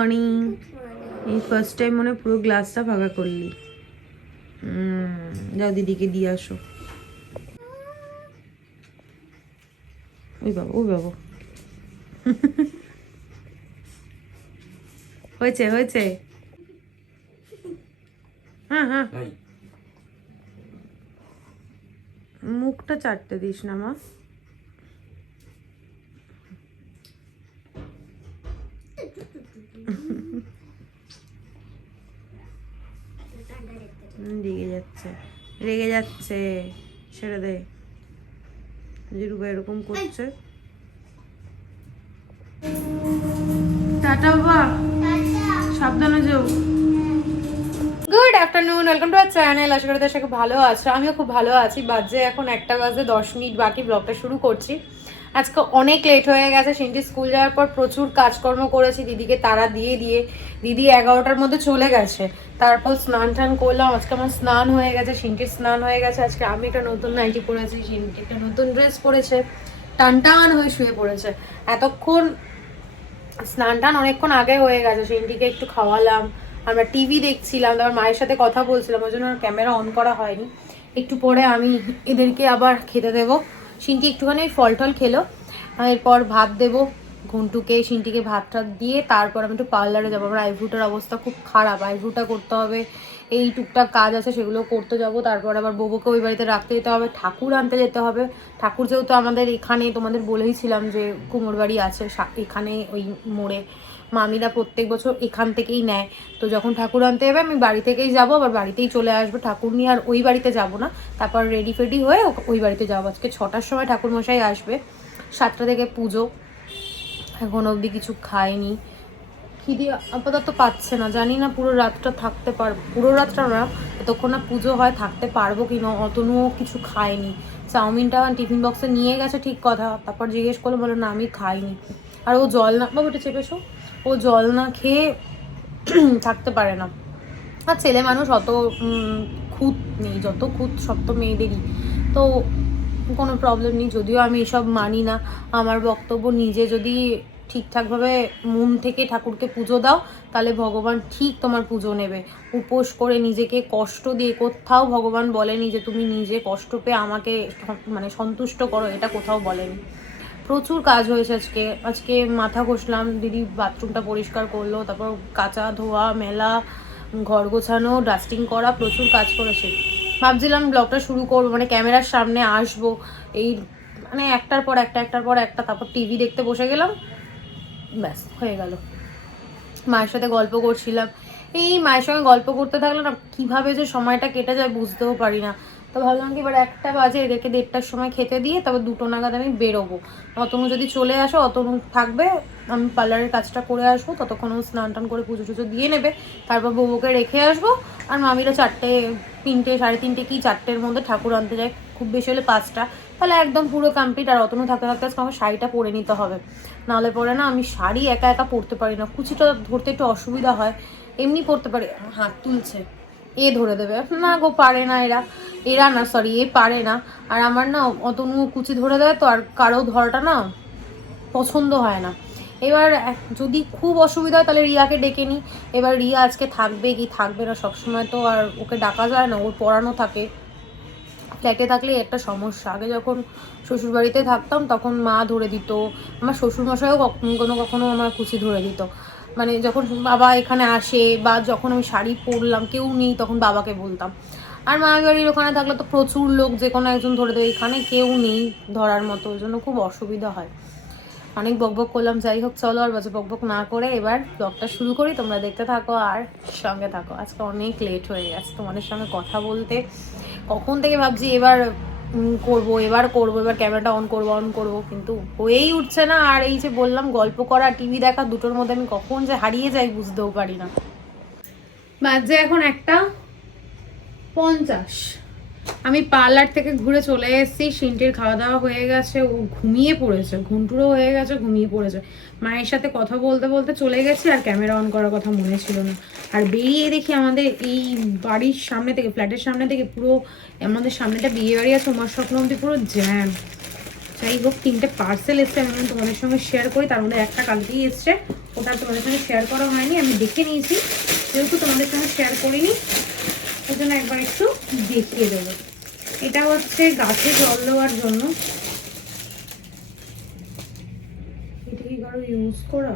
Morning. এই first time মনে পুরো গ্লাসটা ফাঁকা করলি। যাও দিদিকে দিয়ে আসো। ওই বাবা ওই বাবা হয়েছে হয়েছে। হ্যাঁ হ্যাঁ, মুখটা চাটতে দিস না মা। রেগে যাচ্ছে রেগে যাচ্ছে, ছেড়ে দে। জিরুবা এরকম করছে। টাটা বাবা, সাবধানে যাও। Good afternoon, welcome to our channel. আশা করি তার সাথে ভালো আছো, আমিও খুব ভালো আছি। বাজে এখন 1টা বাজে 10 মিনিট বাকি, ব্লগটা শুরু করছি। আজকে অনেক লেট হয়ে গেছে। সিনটি স্কুল যাওয়ার পর প্রচুর কাজকর্ম করেছি, দিদিকে তাড়া দিয়ে দিয়ে দিদি 11টার মধ্যে চলে গেছে। তারপর স্নান টান করলাম। আজকে আমার স্নান হয়ে গেছে, সিনটির স্নান হয়ে গেছে। আজকে আমি একটা নতুন নাইটি পরেছি, সিনটি একটা নতুন ড্রেস পরেছে, টান টান হয়ে শুয়ে পড়েছে। এতক্ষণ স্নান টান অনেকক্ষণ আগে হয়ে গেছে। সিনটিকে একটু খাওয়ালাম, আমরা টিভি দেখছিলাম, তারপর মায়ের সাথে কথা বলছিলাম, ওই জন্য ক্যামেরা অন করা হয়নি। একটু পরে আমি এদেরকে আবার খেতে দেবো। সিনটি একটুখানি ফল টল খেলো, এরপর ভাত দেবো ঘন্টুকে, সিনটিকে ভাত টাত দিয়ে তারপর আমি একটু পার্লারে যাবো। আমার আইব্রুটার অবস্থা খুব খারাপ, আইব্রুটা করতে হবে, এই টুকটাক কাজ আছে সেগুলো করতে যাব। তারপর আবার বোবোকে ওই বাড়িতে রাখতে যেতে হবে, ঠাকুর আনতে যেতে হবে। ঠাকুর যেহেতু আমাদের এখানে, তোমাদের বলেইছিলাম যে কুমোর বাড়ি আছে এখানে ওই মোড়ে, মামিরা প্রত্যেক বছর এখান থেকেই নেয়। তো যখন ঠাকুর আনতে যাবে আমি বাড়ি থেকেই যাবো, আবার বাড়িতেই চলে আসবো ঠাকুর নিয়ে। আর ওই বাড়িতে যাব না, তারপর রেডি ফেডি হয়ে ওই বাড়িতে যাবো। আজকে 6টার সময় ঠাকুর মশাই আসবে, 7টা থেকে পুজো। এখন অবধি কিছু খাইনি, খিদে আপাতত পাচ্ছে না, জানি না পুরো রাতটা থাকতে পারবো। পুরো রাতটা না, যতক্ষণ না পুজো হয় থাকতে পারবো কি না। অতনুও কিছু খায়নি, চাউমিনটা টিফিন বক্সে নিয়ে গেছে ঠিক কথা, তারপর জিজ্ঞেস করলো, বলো না আমি খাইনি। আর ও জল না, বাবু এটা চেপেছো, ও জল না খেয়ে থাকতে পারে না। আর ছেলে মানুষ অত খুঁত নেই, যত খুঁত সব তো মেয়েদেরই, তো কোনো প্রবলেম নেই। যদিও আমি এসব মানি না, আমার বক্তব্য নিজে যদি ঠিকঠাকভাবে মন থেকে ঠাকুরকে পুজো দাও, তাহলে ভগবান ঠিক তোমার পুজো নেবে। উপোস করে নিজেকে কষ্ট দিয়ে কোথাও ভগবান বলেনি যে তুমি নিজে কষ্ট পেয়ে আমাকে মানে সন্তুষ্ট করো, এটা কোথাও বলেনি। প্রচুর কাজ হয়েছে আজকে। আজকে মাথা ঘষলাম, দিদি বাথরুমটা পরিষ্কার করলো, তারপর কাচা ধোয়া মেলা, ঘর গোছানো, ডাস্টিং করা, প্রচুর কাজ করেছি। ভাবছিলাম ব্লগটা শুরু করবো, মানে ক্যামেরার সামনে আসবো, এই মানে একটার পর একটা, তারপর টিভি দেখতে বসে গেলাম, ব্যাস হয়ে গেল। মায়ের সাথে গল্প করছিলাম, এই মায়ের সঙ্গে গল্প করতে থাকলে না কীভাবে যে সময়টা কেটে যায় বুঝতেও পারি না। তো ভাবলাম কি এবার 1টা বাজে, এদেরকে 1:30টার সময় খেতে দিয়ে তারপর 2টো নাগাদ আমি বেরোবো। অতনু যদি চলে আসো, অতনু থাকবে, আমি পার্লারের কাজটা করে আসবো, ততক্ষণ ও স্নান টান করে পুজো টুজো দিয়ে নেবে। তারপর বউকে রেখে আসবো। আর মামিরা 4টে 3টে 3:30 কি 4টের মধ্যে ঠাকুর আনতে যায়, খুব বেশি হলে 5টা, তাহলে একদম পুরো কমপ্লিট। আর অতনু থাকতে থাকতে আজকে আমার শাড়িটা পরে নিতে হবে, নাহলে পরে না আমি শাড়ি একা একা পরতে পারি না, কুচিটা ধরতে একটু অসুবিধা হয়। এমনি পরতে পারি, হাত তুলছে, এ ধরে দেবে না গো, পারে না এরা, এরা না সরি এ পারে না। আর আমার না অতনু কুচি ধরে দেয় তো, আর কারো ধরাটা না পছন্দ হয় না। এবার যদি খুব অসুবিধা হয় তাহলে রিয়াকে ডেকে নিই। এবার রিয়া আজকে থাকবে কি থাকবে না, সবসময় তো আর ওকে ডাকা যায় না, ওর পড়ানো থাকে। ফ্ল্যাটে থাকলে একটা সমস্যা, আগে যখন শ্বশুরবাড়িতে থাকতাম তখন মা ধরে দিত, আমার শ্বশুরমশাইও কখনো কখনো আমার কুচি ধরে দিত। মানে যখন বাবা এখানে আসে বা যখন আমি শাড়ি পরলাম কেউ নেই, তখন বাবাকে বলতাম। আর মায়ের বাড়ির ওখানে থাকলে তো প্রচুর লোক, যে কোনো একজন ধরে দেবে, এখানে কেউ নেই ধরার মতো, ওই জন্য খুব অসুবিধা হয়। অনেক বকবক করলাম, যাই হোক চলো আর বাজে বকবক না করে এবার ব্লগটা শুরু করি। তোমরা দেখতে থাকো আর সঙ্গে থাকো। আজকে অনেক লেট হয়ে গেছে তোমাদের সঙ্গে কথা বলতে, কখন থেকে ভাবছি এবার করবো এবার ক্যামেরাটা অন করবো, কিন্তু হয়েই উঠছে না। আর এই যে বললাম গল্প করা টিভি দেখা, দুটোর মধ্যে আমি কখন যে হারিয়ে যাই বুঝতেও পারি না। বাজে এখন 1:50, আমি পার্লার থেকে ঘুরে চলে এসেছি। সিনটির খাওয়া দাওয়া হয়ে গেছে, ও ঘুমিয়ে পড়েছে, ঘুন্টুরও হয়ে গেছে, ঘুমিয়ে পড়েছে। মায়ের সাথে কথা বলতে বলতে চলে গেছি, আর ক্যামেরা অন করার কথা মনে ছিল না। আর বেরিয়ে দেখি আমাদের এই বাড়ির সামনে থেকে, ফ্ল্যাটের সামনে থেকে পুরো, আমাদের সামনেটা বিয়ে বাড়ি আছে, উমার স্বপ্ন অব্দি পুরো জ্যাম। যাই হোক, 3টে পার্সেল এসছে, আমি তোমাদের সঙ্গে শেয়ার করি। তার মধ্যে একটা কালকেই এসছে, ওটা তোমাদের সঙ্গে শেয়ার করা হয়নি, আমি দেখে নিয়েছি। যেহেতু তোমাদের সঙ্গে শেয়ার করিনি, ওই জন্য একবার একটু দেখিয়ে দেবো। এটা হচ্ছে গাছে জল দেওয়ার জন্য। এটা কি কারো ইউজ করা?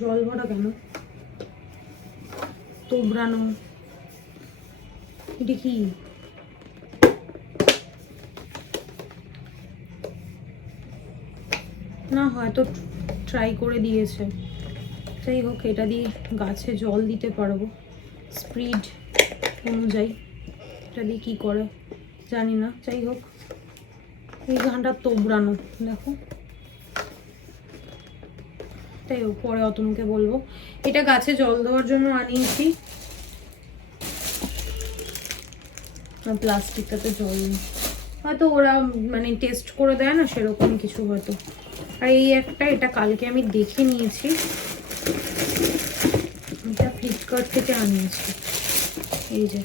জল ভরা কেন? তোবড়ানো। এটা কি? না, হয়তো ট্রাই করে দিয়েছে। যাই হোক, এটা দিয়ে গাছে জল দিতে পারবো স্পিড অনুযায়ী। এটা দিয়ে কী করে জানি না। যাই হোক, এই গানটা তোবড়ানো দেখো। তাই হোক, পরে অতনুকে বলবো। এটা গাছে জল দেওয়ার জন্য আনিয়েছি। প্লাস্টিকটাতে জল নেই, হয়তো ওরা মানে টেস্ট করে দেয় না, সেরকম কিছু হয়তো। আর এই একটা, এটা কালকে আমি দেখে নিয়েছি, এটা ফ্লিপকার্ট থেকে আনিয়েছি। এই যে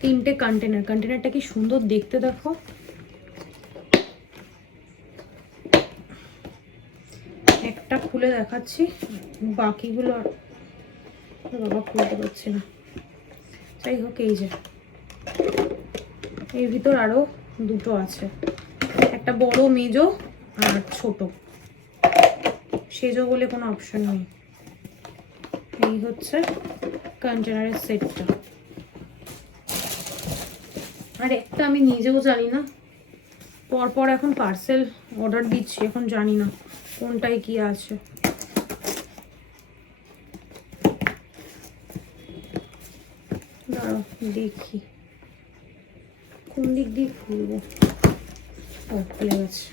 3টে কন্টেনার। কন্টেনারটা কি সুন্দর দেখতে দেখো। একটা খুলে দেখাচ্ছি, বাকিগুলো বাবা খুলতে পারছি না। যাই হোক, এই যে এর ভিতর আরো 2টো আছে, একটা বড় মেজো আর ছোট। সেজো বলে কোনো অপশন নেই। এই হচ্ছে কন্টেনারের সেটটা। আর একটা আমি নিজেও জানি না, পরপর এখন পার্সেল অর্ডার দিচ্ছি, এখন জানি না কোনটায় কি আছে। দাঁড়াও দেখি কোন দিক দিয়ে খুলবো। ও, খুলে গেছে।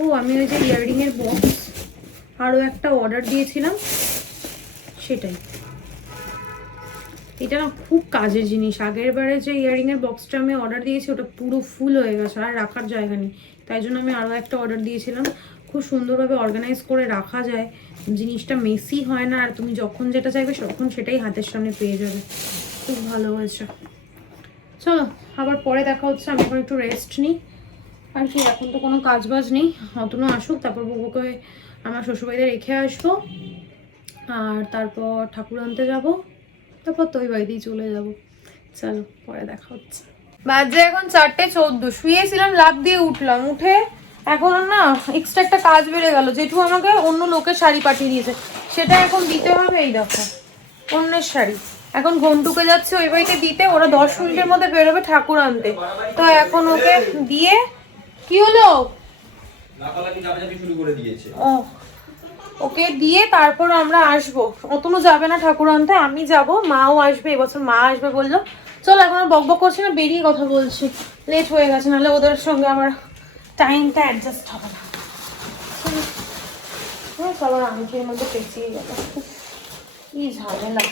ও, আমি ওই যে ইয়াররিং এর বক্স আরও একটা অর্ডার দিয়েছিলাম, সেটাই। এটা না খুব কাজের জিনিস। আগের বারে যে ইয়াররিং এর বক্সটা আমি অর্ডার দিয়েছি, ওটা পুরো ফুল হয়ে গেছে, আর রাখার জায়গা নেই। তাই জন্য আমি আরও একটা অর্ডার দিয়েছিলাম। খুব সুন্দরভাবে অর্গানাইজ করে রাখা যায়, জিনিসটা মেসি হয় না, আর তুমি যখন যেটা চাইবে তখন সেটাই হাতের সামনে পেয়ে যাবে। খুব ভালো হয়েছে। চলো, আবার পরে দেখা হচ্ছে। আমি এখন একটু রেস্ট নিই। আর কি, এখন তো কোনো কাজ বাজ নেই। অতনু আসুক, তারপর বুবুকে আমার শ্বশুরবাড়িতে রেখে আসবো, আর তারপর ঠাকুর আনতে যাবো, তারপর তো ওই বাড়িতেই চলে যাবো। চলো, পরে দেখা হচ্ছে। বাজে এখন 4:14। শুয়েছিলাম, লাফ দিয়ে উঠলাম, উঠে এখন না এক্সট্রা একটা কাজ বেড়ে গেল। যেটু আমাকে অন্য লোকের শাড়ি পাঠিয়ে দিয়েছে, সেটা এখন দিতে হবে। এই দেখো, অন্যের শাড়ি এখন ঘন্টুকে যাচ্ছে ওই বাড়িতে দিতে। ওরা 10 মিনিটের মধ্যে বেরোবে ঠাকুর আনতে। তো এখন ওকে দিয়ে, কি হলো, ও ওকে দিয়ে তারপর আমরা আসবো। অতনু যাবে না ঠাকুর আনতে, আমি যাব, মাও আসবে। এবছর মা আসবে বললো। চল, এখন আর বকবক করছি না, বেরিয়ে কথা বলছি। লেট হয়ে গেছে, নাহলে ওদের সঙ্গে আমার টাইমটা অ্যাডজাস্ট হবে না। সবার আংটির মধ্যে পেঁচিয়ে গেল, কি ঝামেলা।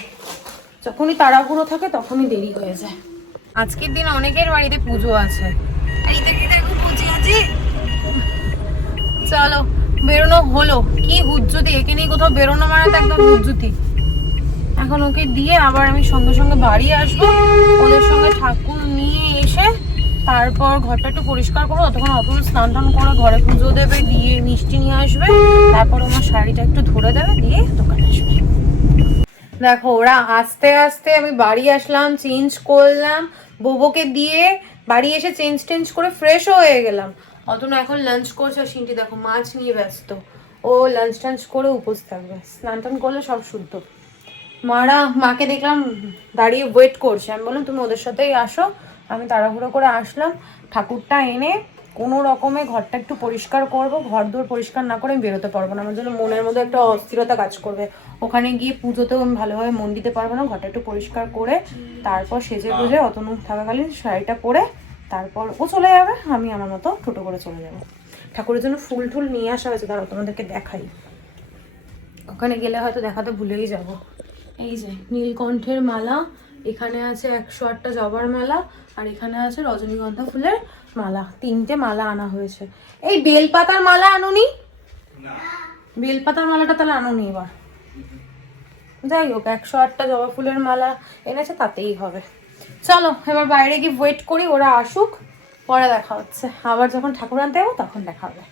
যখনই তাড়াহুড়ো থাকে তখনই দেরি হয়ে যায়। আজকের দিন অনেকের বাড়িতে পুজো আছে। চলো, বেরোনো হলো। কি হুজ্জুতি, একে নিয়ে কোথাও বেরোনো মানে তো একদম হুজ্জুতি। এখন ওকে দিয়ে আবার আমি সঙ্গে সঙ্গে বাড়ি আসবো। ওদের সঙ্গে ঠাকুর নিয়ে এসে তারপর ঘরটা একটু পরিষ্কার করবো। ততক্ষণ অতনু স্নান টান করে ঘরে পুজো দেবে, দিয়ে মিষ্টি নিয়ে আসবে। তারপর আমার শাড়িটা একটু ধরে দেবে, দিয়ে দোকানে আসবে। দেখো, ওরা আস্তে আস্তে আমি বাড়ি আসলাম, চেঞ্জ করলাম, বোবোকে দিয়ে বাড়ি এসে চেঞ্জ করে ফ্রেশও হয়ে গেলাম। অতনু এখন লাঞ্চ করছে। সিনটি দেখো মাছ নিয়ে ব্যস্ত, ও লাঞ্চ টাঞ্চ করে উপোস থাকবে। স্নান টান করলে সব শুদ্ধ। মাকে দেখলাম দাঁড়িয়ে ওয়েট করছে। আমি বললাম তুমি ওদের সাথেই আসো। আমি তাড়াহুড়ো করে আসলাম। ঠাকুরটা এনে কোনো রকমে ঘরটা একটু পরিষ্কার করবো। ঘর দোর পরিষ্কার না করে আমি বেরোতে পারবো না। আমার জন্য মনের মধ্যে একটা অস্থিরতা কাজ করবে। ওখানে গিয়ে পুজোতেও আমি ভালোভাবে মন দিতে পারবো না। ঘরটা একটু পরিষ্কার করে তারপর সেজে গুজে অতনু থাকাকালীন শাড়িটা পরে তারপর ও চলে যাবে, আমি আমার মতো টোটো করে চলে যাবো। ঠাকুরের জন্য ফুল টুল নিয়ে আসা হয়েছে, তারা তোমাদেরকে দেখাই। ওখানে গেলে হয়তো দেখাতে ভুলেই যাব। এই যে নীলকণ্ঠের মালা, এখানে আছে 108টা জবার মালা, আর এখানে আছে রজনীগন্ধা ফুলের মালা। 3টে মালা আনা হয়েছে। এই বেলপাতার মালা আনুনি? বেলপাতার মালাটা তাহলে আনুনি এবার। যাই হোক 108টা জবা ফুলের মালা এনেছে, তাতেই হবে। চলো এবার বাইরে গিয়ে ওয়েট করি, ওরা আসুক, পরে দেখা হচ্ছে। আবার যখন ঠাকুর আনতে যাবো তখন দেখা হবে।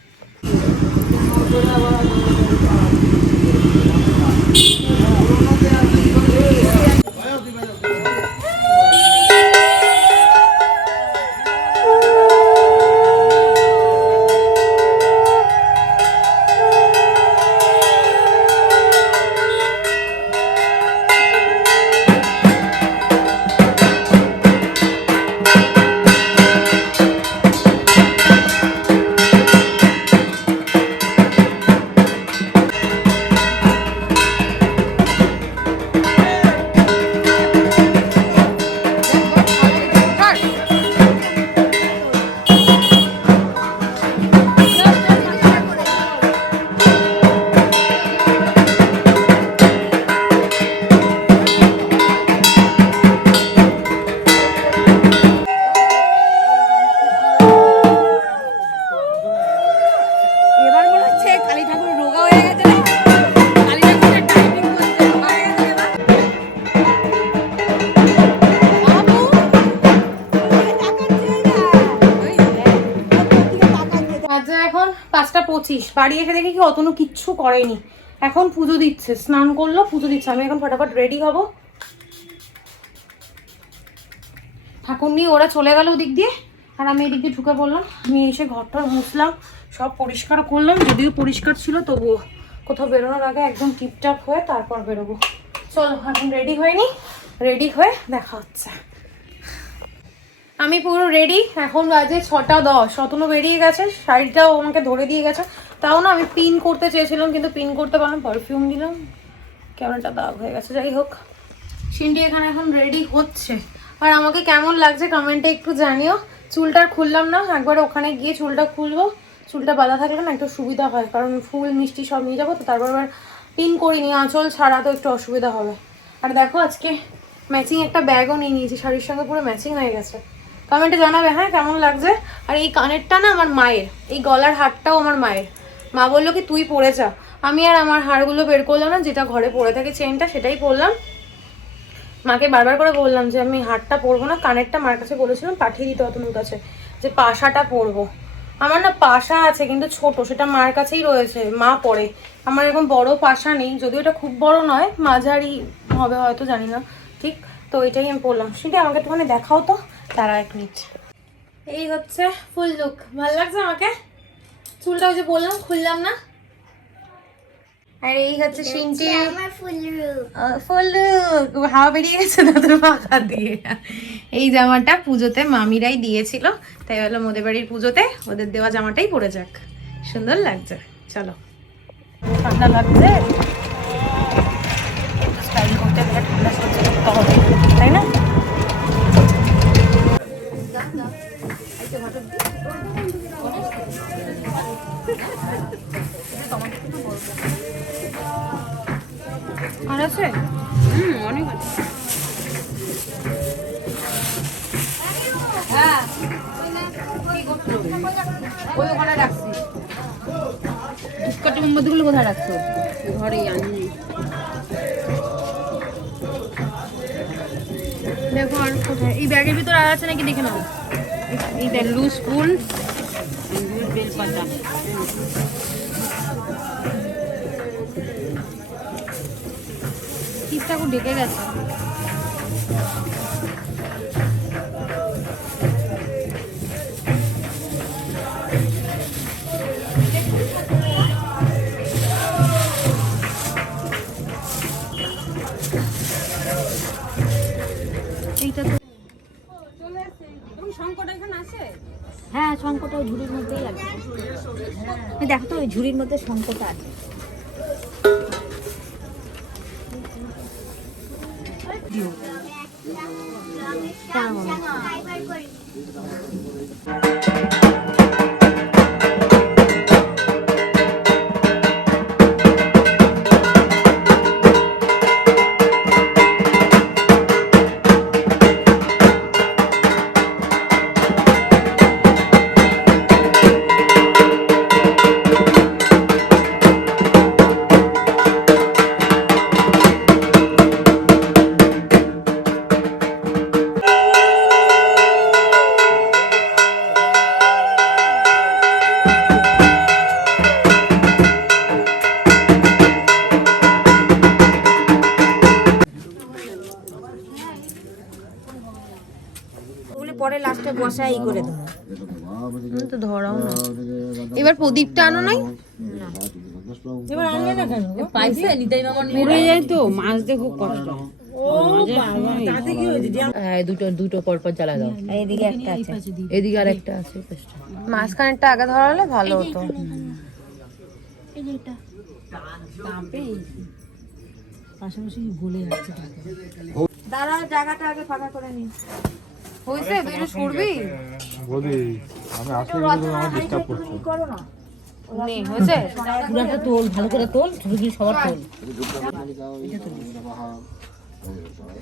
এখন 5:25, বাড়ি এসে দেখি কি অতনু কিচ্ছু করেনি, এখন পুজো দিচ্ছে, স্নান করলো পুজো দিচ্ছে। আমি এখন ফটাফট রেডি হব, ঠাকুর নিয়ে ওরা চলে গেল ওদিক দিয়ে, আর আমি এদিক দিয়ে ঢুকে পড়লাম। আমি এসে ঘরটা মুছলাম, সব পরিষ্কার করলাম, যদিও পরিষ্কার ছিল তবুও কোথাও বেরোনোর আগে একদম টিপটাপ হয়ে তারপর বেরোবো। চলো এখন রেডি হয়নি, রেডি হয়ে দেখা হচ্ছে। আমি পুরো রেডি, এখন বাজে 6:10, অতনু বেরিয়ে গেছে, শাড়িটাও আমাকে ধরে দিয়ে গেছে। তাও না আমি পিন করতে চেয়েছিলাম কিন্তু পিন করতে পারলাম, পারফিউম দিলাম, কেমনটা দাগ হয়ে গেছে। যাই হোক, সিন্ডি এখানে এখন রেডি হচ্ছে, আর আমাকে কেমন লাগছে কমেন্টে একটু জানিও। চুলটা খুললাম না, একবার ওখানে গিয়ে চুলটা খুলবো, চুলটা বাঁধা থাকলে না একটু সুবিধা হয়, কারণ ফুল মিষ্টি সব নিয়ে যাবো তো, তারপর আবার পিন করিনি, আঁচল ছাড়া তো একটু অসুবিধা হবে। আর দেখো আজকে ম্যাচিং একটা ব্যাগও নিয়ে নিয়েছি, শাড়ির সঙ্গে পুরো ম্যাচিং হয়ে গেছে। কমেন্টে জানাবে হ্যাঁ কেমন লাগছে। আর এই কানেরটা না আমার মায়ের, এই গলার হারটাও আমার মায়ের। মা বললো কি তুই পরে যা, আমি আর আমার হারগুলো বের করলাম না, যেটা ঘরে পরে থাকে চেনটা সেটাই পরলাম। মাকে বারবার করে বললাম যে আমি হারটা পরবো না, কানেরটা মার কাছে বলেছিলাম পাঠিয়ে দিতে অতনুর কাছে, যে পাশাটা পরবো। আমার না পাশা আছে কিন্তু ছোট, সেটা মার কাছেই রয়েছে, মা পরে। আমার এরকম বড় পাশা নেই, যদিও এটা খুব বড় নয়, মাঝারি হবে হয়তো, জানি না ঠিক। তো এটাই আমি পরলাম। সেটা আমাকে একটুখানি দেখাও তো, তারা 1 মিনিট। এই হচ্ছে ফুল লুক, ভালো লাগছে আমাকে? চুলটা ওই যে বললাম খুললাম না। আর এই হচ্ছে সিনটি ফুল লুক, হাওয়া বেরিয়ে গেছে না তোর পাখা দিয়ে। এই জামাটা পুজোতে মামিরাই দিয়েছিল, তাই হলো ওদের বাড়ির পুজোতে ওদের দেওয়া জামাটাই পরে যাক, সুন্দর লাগছে। চলো, ঠান্ডা লাগছে, স্টাইল করতে গেলে ঠান্ডা সহ্য করতে হবে, তাই না? আর আছে অনেক আছে। হ্যাঁ ওই ওখানে রাখছি। ধূপকাঠি মোমবাতিগুলো কোথায় রাখছো? ঘরেই আনি। দেখো আর কোথায়, এই ব্যাগের ভিতরে আর আছে নাকি দেখে নাও। এই দেখ, লুজ ফুল, লুজ বেলপাতা। ঠাকুর ঢেকে গেছে। এইটা তো শঙ্কটা এখানে আছে। হ্যাঁ, শঙ্কটা ওই ঝুড়ির মধ্যেই আছে। দেখো তো ওই ঝুড়ির মধ্যে শঙ্কটা আছে। পরে লাস্টে বসাই করে দেবো। আমি তো ধরাও না। এবার প্রদীপটা আনো নাই? পুড়ে যায় তো, মাছ দেখো কষ্ট। হ্যাঁ, দুটো পরপর জ্বালা দাও। এইদিকে একটা আছে, এদিকে আর একটা আছে। মাঝখানেরটা আগে ধরালে ভালো হতো। দাঁড়া, জায়গাটা আগে ফাঁকা করে নি। হয়েছে? দুটো ছুড়বি? করো না, নেই, হয়েছে? পুরাটা তোল, ভালো করে তোল, রুগীর সবার তোল।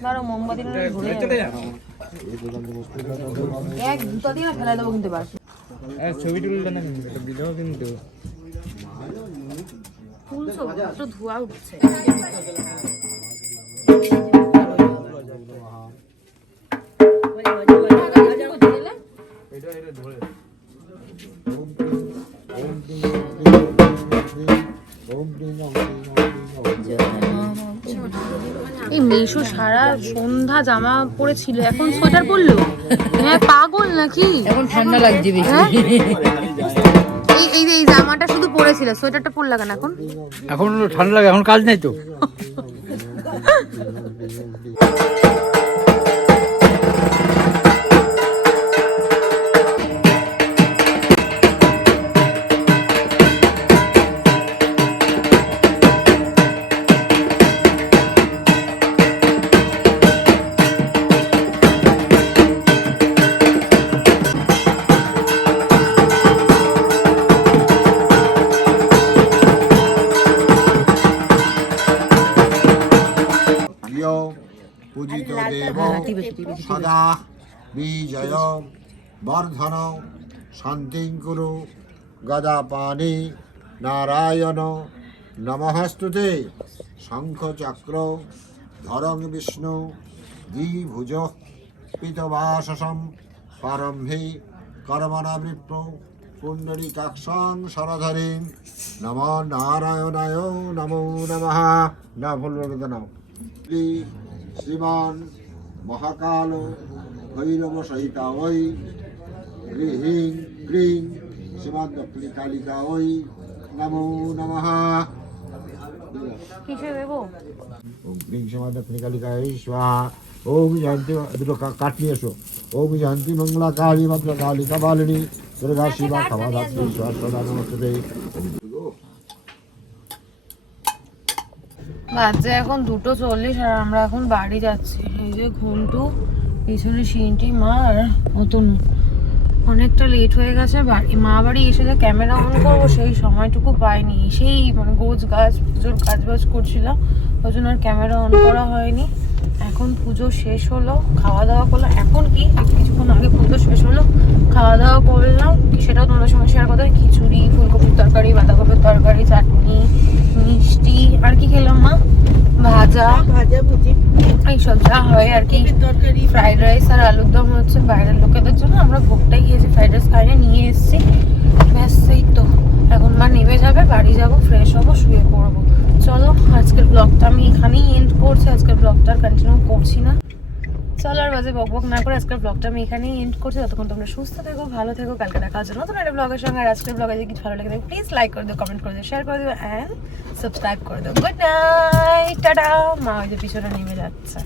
ধরো মোমবাতি ঘুরে এক জুতা দিয়ে ফেলা দেবো কিন্তু বাস। ছবি তুললে না কিন্তু এটা ভিডিও কিন্তু তুলছো? একটু ধোয়া উঠছে। এই মেশো সারা সন্ধ্যা জামা পরেছিল, এখন সোয়েটার পরলো। হ্যাঁ, পাগল নাকি? এখন ঠান্ডা লাগছে বেশি। হ্যাঁ? এই জামাটা শুধু পরেছিল, সোয়েটারটা পরলা কেন এখন? এখন ঠান্ডা লাগে, এখন কাজ নেই তো। পূজিত দেব সদা বিজয় বর্ধন শান্তিং কুরু গদাপানি নারায়ণ নমস্তুতে শঙ্খ চক্র ধরং বিষ্ণু দ্বিভুজ পিতবাসসম পারম্ভে কর্মণাবৃপ্র পুণ্ডরীকাক্ষাং শরধরিং নমো নারায়ণায় নমো নমঃ। না ভুলবে না। শ্রীমান মহাকাল ভৈরব সহিতা ওই গৃহীং ক্রিং শ্রীমান দক্ষিণী কালিকা ওই নমো নমঃ। কিসে দেবো? ওম ক্রিং শ্রীমান দক্ষিণী কালিকা ওই স্বাহা। ওম জয়ন্তী, দুটো কাঠ নিয়ে এসো। ওম জয়ন্তী মঙ্গলা কালী ভদ্র কালিকা বালিনী দুর্গা শিবা ক্ষমা ধাত্রী সদা নমস্তে। বাজে এখন 2:40 আর আমরা এখন বাড়ি যাচ্ছি। এই যে ঘন্টু, পিছনে সিনটি, মা আর অতনু। অনেকটা লেট হয়ে গেছে। মা বাড়ি এসে যে ক্যামেরা অন করবো সেই সময়টুকু পাইনি। সেই মানে গোছ গাছ পুজোর কাজবাজ করছিলাম, ওই জন্য আর ক্যামেরা অন করা হয়নি। এখন পুজো শেষ হলো, খাওয়া দাওয়া করলাম। এখন কি কিছুক্ষণ আগে পুজো শেষ হলো, খাওয়া দাওয়া করলাম। সেটাও তোমাদের সঙ্গে শেয়ার করতে, খিচুড়ি, ফুলকপির তরকারি, বাঁধাকপির তরকারি, চাটনি, মিষ্টি। আর কি খেলাম মা? ভাজা ভুজি, এইসব যা হয় আর কি। ফ্রাইড রাইস আর আলুর দম হচ্ছে বাইরের লোকেদের জন্য, আমরা ভোগটাই খেয়েছি, ফ্রাইড রাইস খাইনি, নিয়ে এসেছি। ব্যাস এই তো। এখন মা নেমে যাবে, বাড়ি যাব, ফ্রেশ হবো, শুয়ে পড়বো। চলো, আজকের ব্লগটা আমি এখানেই এন্ড করছি। আজকের ব্লগটা আর কন্টিনিউ করছি না। চলো আর বাজে বকবক না করে আজকের ব্লগটা আমি এখানেই এন্ড করছি। ততক্ষণ তোমরা সুস্থ থেকো, ভালো থেকো। কালকে দেখা হচ্ছে নতুন একটা ব্লগের সঙ্গে। আর আজকের ব্লগে যদি কিছু ভালো লাগে থাকে প্লিজ লাইক করে দিও, কমেন্ট করে দিও, শেয়ার করে দিও অ্যান্ড সাবস্ক্রাইব করে দিও। Good night, tata. মা ওই যে পিছনে নেমে যাচ্ছে।